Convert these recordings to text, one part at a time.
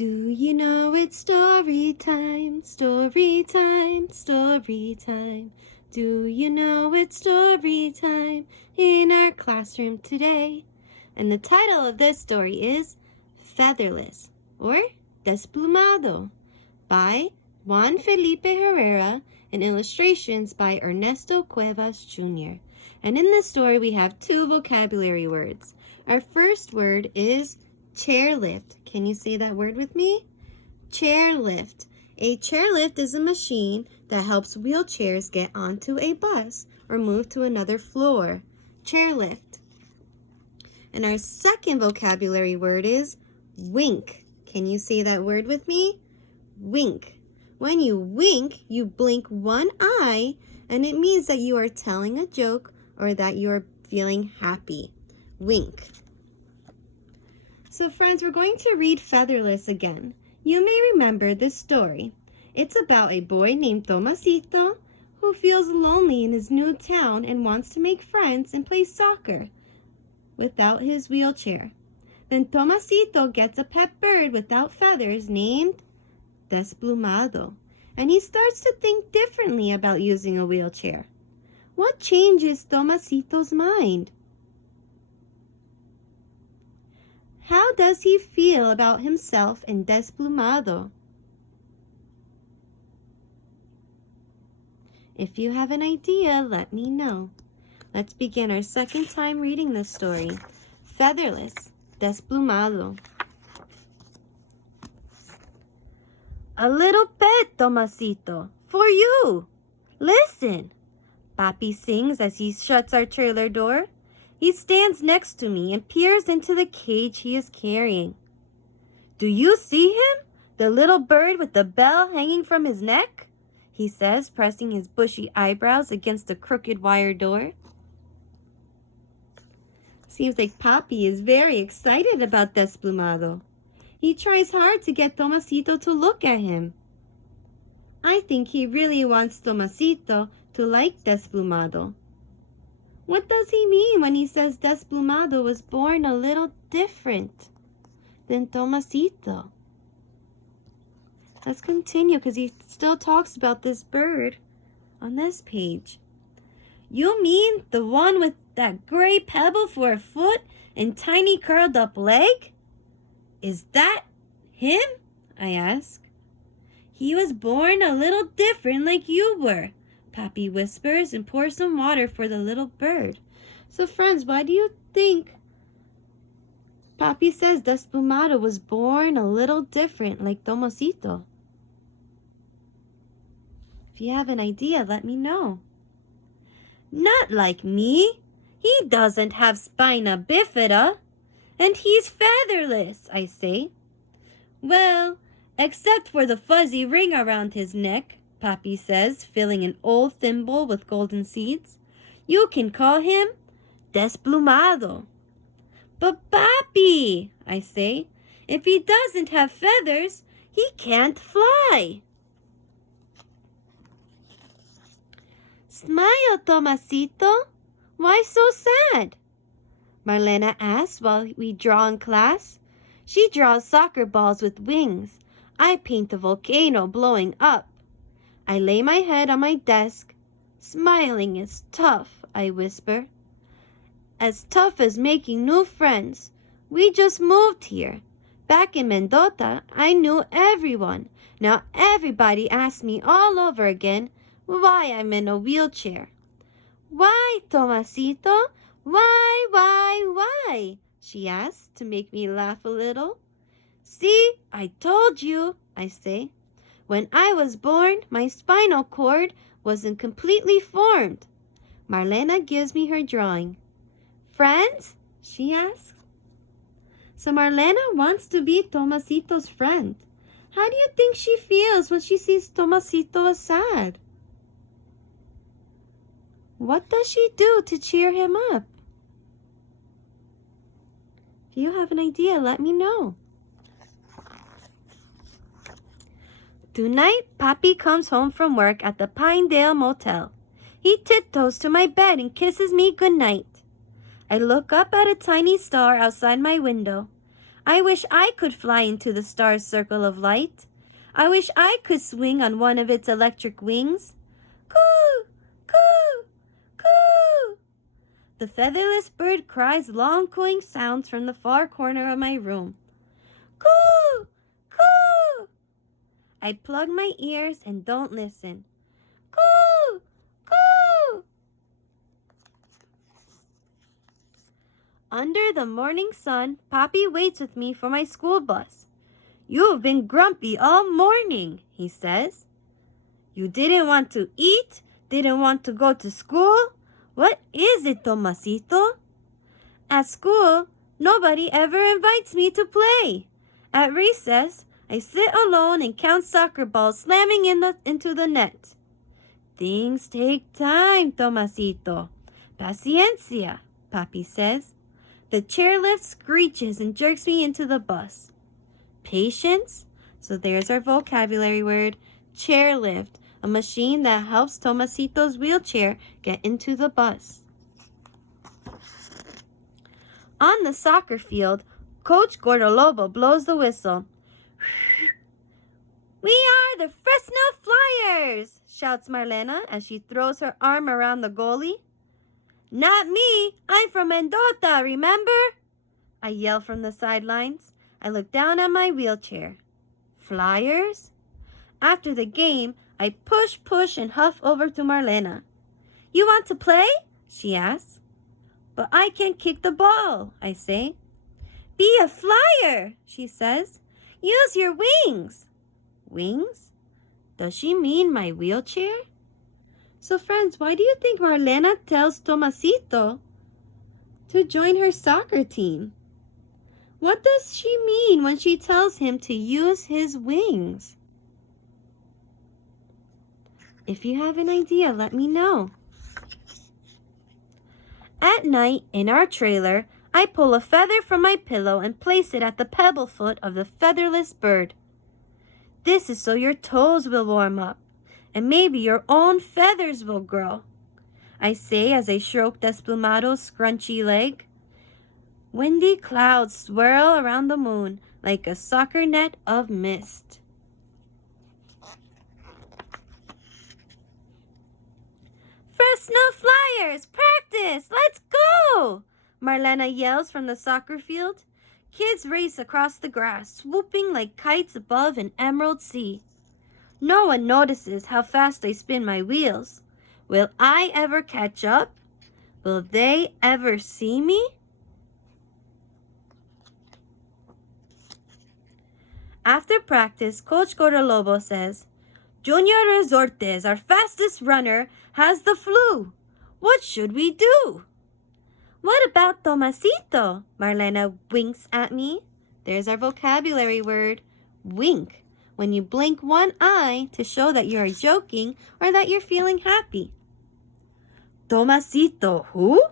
Do you know it's story time, story time, story time? Do you know it's story time in our classroom today? And the title of this story is Featherless or Desplumado by Juan Felipe Herrera and illustrations by Ernesto Cuevas Jr. And in this story we have two vocabulary words. Our first word is chairlift. Can you say that word with me? Chairlift. A chairlift is a machine that helps wheelchairs get onto a bus or move to another floor. Chairlift. And our second vocabulary word is wink. Can you say that word with me? Wink. When you wink, you blink one eye, and it means that you are telling a joke or that you are feeling happy. Wink. So friends, we're going to read Featherless again. You may remember this story. It's about a boy named Tomasito who feels lonely in his new town and wants to make friends and play soccer without his wheelchair. Then Tomasito gets a pet bird without feathers named Desplumado, and he starts to think differently about using a wheelchair. What changes Tomasito's mind? How does he feel about himself and Desplumado? If you have an idea, let me know. Let's begin our second time reading this story. Featherless, Desplumado. A little pet, Tomasito, for you. Listen, Papi sings as he shuts our trailer door. He stands next to me and peers into the cage he is carrying. Do you see him? The little bird with the bell hanging from his neck? He says, pressing his bushy eyebrows against the crooked wire door. Seems like Papi is very excited about Desplumado. He tries hard to get Tomasito to look at him. I think he really wants Tomasito to like Desplumado. What does he mean when he says Desplumado was born a little different than Tomasito? Let's continue because he still talks about this bird on this page. You mean the one with that gray pebble for a foot and tiny curled up leg? Is that him? I ask. He was born a little different like you were, Papi whispers and pours some water for the little bird. So friends, why do you think Papi says Desplumado was born a little different like Tomasito? If you have an idea, let me know. Not like me. He doesn't have spina bifida. And he's featherless, I say. Well, except for the fuzzy ring around his neck, Papi says, filling an old thimble with golden seeds. You can call him Desplumado. But Papi, I say, if he doesn't have feathers, he can't fly. Smile, Tomasito. Why so sad? Marlena asks while we draw in class. She draws soccer balls with wings. I paint a volcano blowing up. I lay my head on my desk. Smiling is tough, I whisper. As tough as making new friends. We just moved here. Back in Mendota, I knew everyone. Now everybody asks me all over again why I'm in a wheelchair. Why, Tomasito? Why? She asks to make me laugh a little. See, I told you, I say. When I was born, my spinal cord wasn't completely formed. Marlena gives me her drawing. Friends? She asks. So Marlena wants to be Tomasito's friend. How do you think she feels when she sees Tomasito sad? What does she do to cheer him up? If you have an idea, let me know. Tonight, Papi comes home from work at the Pinedale Motel. He tiptoes to my bed and kisses me goodnight. I look up at a tiny star outside my window. I wish I could fly into the star's circle of light. I wish I could swing on one of its electric wings. Coo! Coo! Coo! The featherless bird cries long cooing sounds from the far corner of my room. Coo! Coo! I plug my ears and don't listen. Coo! Coo! Under the morning sun, Papi waits with me for my school bus. You've been grumpy all morning, he says. You didn't want to eat? Didn't want to go to school? What is it, Tomasito? At school, nobody ever invites me to play. At recess, I sit alone and count soccer balls slamming into the net. Things take time, Tomasito. Paciencia, Papi says. The chairlift screeches and jerks me into the bus. Patience? So there's our vocabulary word, chairlift, a machine that helps Tomasito's wheelchair get into the bus. On the soccer field, Coach Gordolobo blows the whistle. We are the Fresno Flyers, shouts Marlena as she throws her arm around the goalie. Not me, I'm from Mendota, remember? I yell from the sidelines. I look down at my wheelchair. Flyers? After the game, I push and huff over to Marlena. You want to play? She asks. But I can't kick the ball, I say. Be a flyer, she says. Use your wings. Wings? Does she mean my wheelchair? So friends, why do you think Marlena tells Tomasito to join her soccer team? What does she mean when she tells him to use his wings? If you have an idea, let me know. At night, in our trailer, I pull a feather from my pillow and place it at the pebble foot of the featherless bird. This is so your toes will warm up, and maybe your own feathers will grow, I say as I stroke Desplumado's scrunchy leg. Windy clouds swirl around the moon like a soccer net of mist. Fresno Flyers, practice, let's go! Marlena yells from the soccer field. Kids race across the grass, swooping like kites above an emerald sea. No one notices how fast I spin my wheels. Will I ever catch up? Will they ever see me? After practice, Coach Gordolobo says, Junior Resortes, our fastest runner, has the flu. What should we do? What about Tomasito? Marlena winks at me. There's our vocabulary word, wink, when you blink one eye to show that you're joking or that you're feeling happy. Tomasito, who?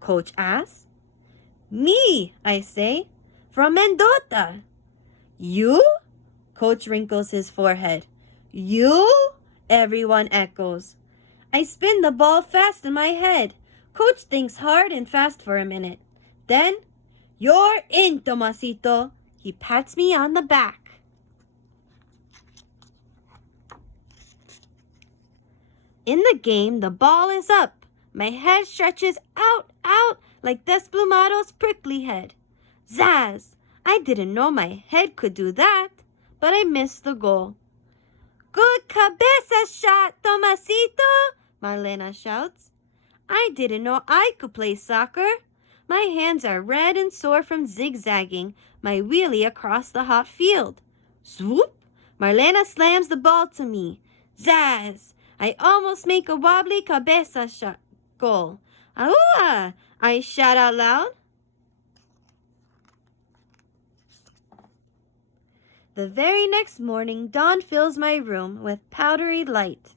Coach asks. Me, I say, from Mendota. You? Coach wrinkles his forehead. You? Everyone echoes. I spin the ball fast in my head. Coach thinks hard and fast for a minute. Then, you're in, Tomasito. He pats me on the back. In the game, the ball is up. My head stretches out like Desplumado's prickly head. Zazz! I didn't know my head could do that, but I missed the goal. Good cabeza shot, Tomasito! Marlena shouts. I didn't know I could play soccer. My hands are red and sore from zigzagging my wheelie across the hot field. Swoop! Marlena slams the ball to me. Zazz! I almost make a wobbly cabeza shot goal. Ahua! I shout out loud. The very next morning, dawn fills my room with powdery light.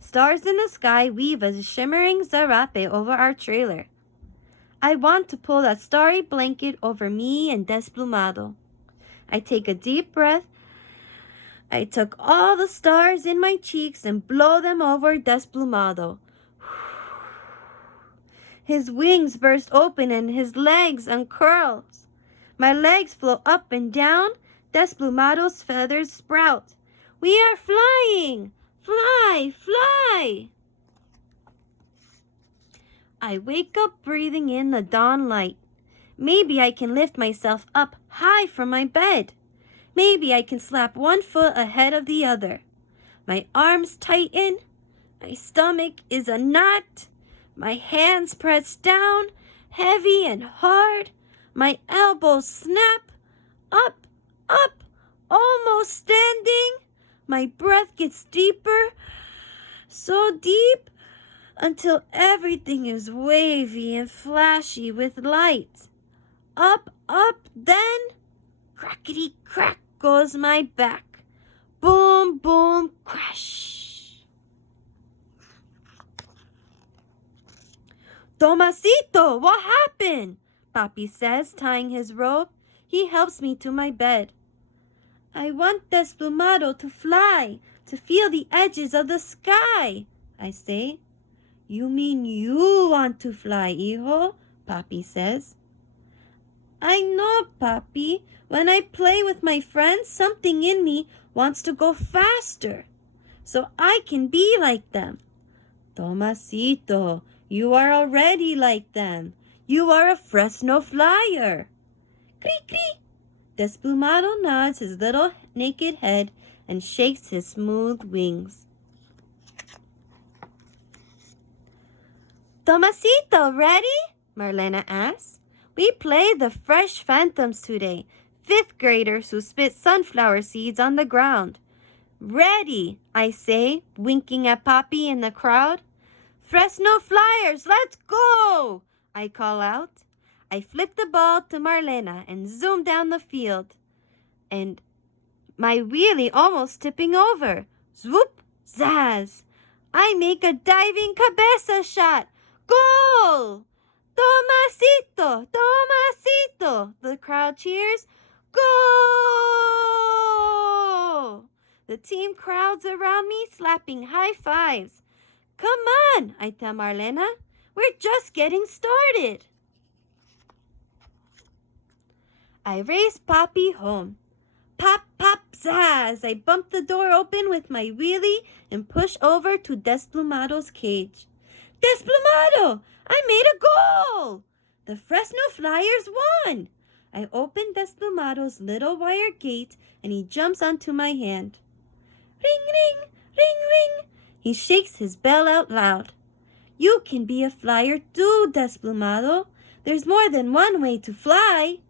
Stars in the sky weave a shimmering zarape over our trailer. I want to pull that starry blanket over me and Desplumado. I take a deep breath. I took all the stars in my cheeks and blow them over Desplumado. His wings burst open and his legs uncurls. My legs float up and down. Desplumado's feathers sprout. We are flying! Fly, fly! I wake up breathing in the dawn light. Maybe I can lift myself up high from my bed. Maybe I can slap one foot ahead of the other. My arms tighten. My stomach is a knot. My hands press down, heavy and hard. My elbows snap. Up, up, almost standing. My breath gets deeper, so deep, until everything is wavy and flashy with light. Up, up, then, crackety crack goes my back. Boom, boom, crash. Tomasito, what happened? Papi says, tying his rope. He helps me to my bed. I want Desplumado to fly, to feel the edges of the sky, I say. You mean you want to fly, hijo? Papi says. I know, Papi. When I play with my friends, something in me wants to go faster, so I can be like them. Tomasito, you are already like them. You are a Fresno flyer. Cree, cree. Desplumado nods his little naked head and shakes his smooth wings. Tomasito, ready? Marlena asks. We play the fresh phantoms today, 5th graders who spit sunflower seeds on the ground. Ready, I say, winking at Papi in the crowd. Fresno Flyers, let's go! I call out. I flip the ball to Marlena and zoom down the field. And my wheelie almost tipping over. Swoop, zazz. I make a diving cabeza shot. Goal! Tomasito, Tomasito! The crowd cheers. Goal! The team crowds around me, slapping high fives. Come on, I tell Marlena. We're just getting started. I race Papi home. Pop, pop, zazz. I bump the door open with my wheelie and push over to Desplumado's cage. Desplumado! I made a goal! The Fresno Flyers won! I open Desplumado's little wire gate and he jumps onto my hand. Ring, ring, ring, ring. He shakes his bell out loud. You can be a flyer too, Desplumado. There's more than one way to fly.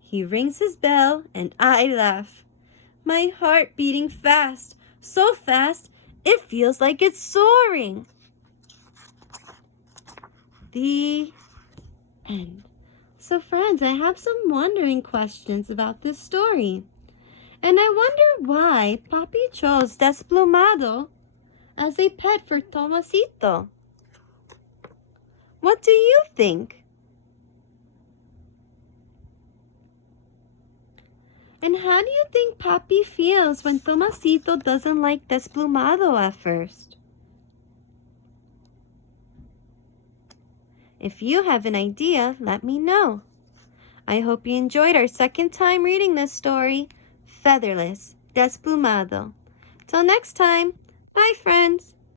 He rings his bell and I laugh. My heart beating fast, so fast it feels like it's soaring. The end. So friends, I have some wondering questions about this story. And I wonder why Papi chose Desplumado as a pet for Tomasito. What do you think? And how do you think Papi feels when Tomasito doesn't like Desplumado at first? If you have an idea, let me know. I hope you enjoyed our second time reading this story, Featherless, Desplumado. Till next time, bye friends.